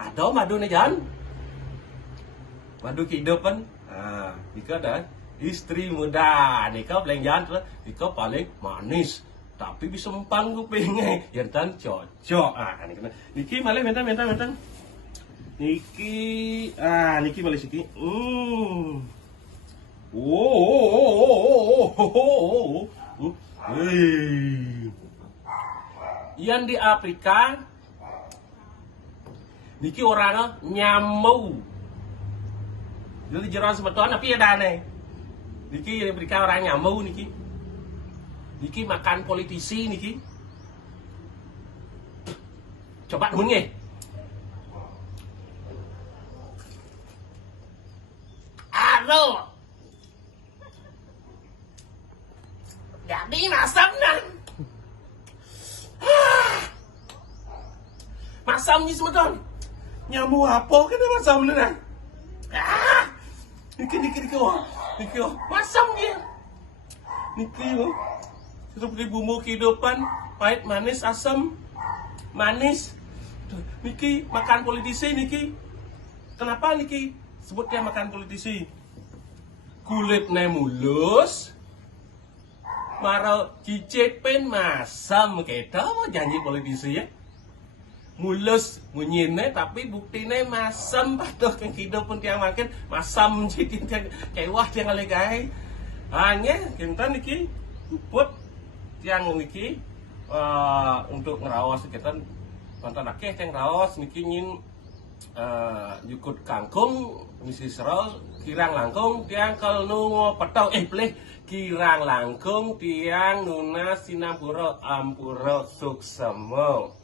Ada madu nih Jan. Madu kehidupan. Ika ada istri muda. Nika paling Jan, Ika paling manis. Tapi bisa empang kupingnya. Jantan cocok. Niki malah mentang. Niki, Niki malah siki. Yang di Afrika Niki orangnya nyamau. Jadi jeroan sebetulnya tapi ada aneh. Niki di Afrika orang nyamau Niki. Niki makan politisi Niki. Coba munge. Aduh. Jadi masamnya. Masamnya sebetulnya. Nyamu apa kan masamnya? Niki masam dia. Niki seperti bumbu kehidupan, pahit, manis, asam, manis. Niki makan politisi Niki. Kenapa Niki sebutnya makan politisi? Kulitnya mulus, marau cicipin masam kita mau janji politisi ya. Mulus munyine tapi buktinya masam patuh yang kehidupan tiang makin masam jadi kayak wah tiang alegai hanya kita niki put tiang niki untuk ngerawas kita mantan akeh yang ngerawas niki nyin jukut kangkung misi serol kirang langkung tiang kalnu petau pleh kirang langkung tiang nuna sinapura ampura suksemo.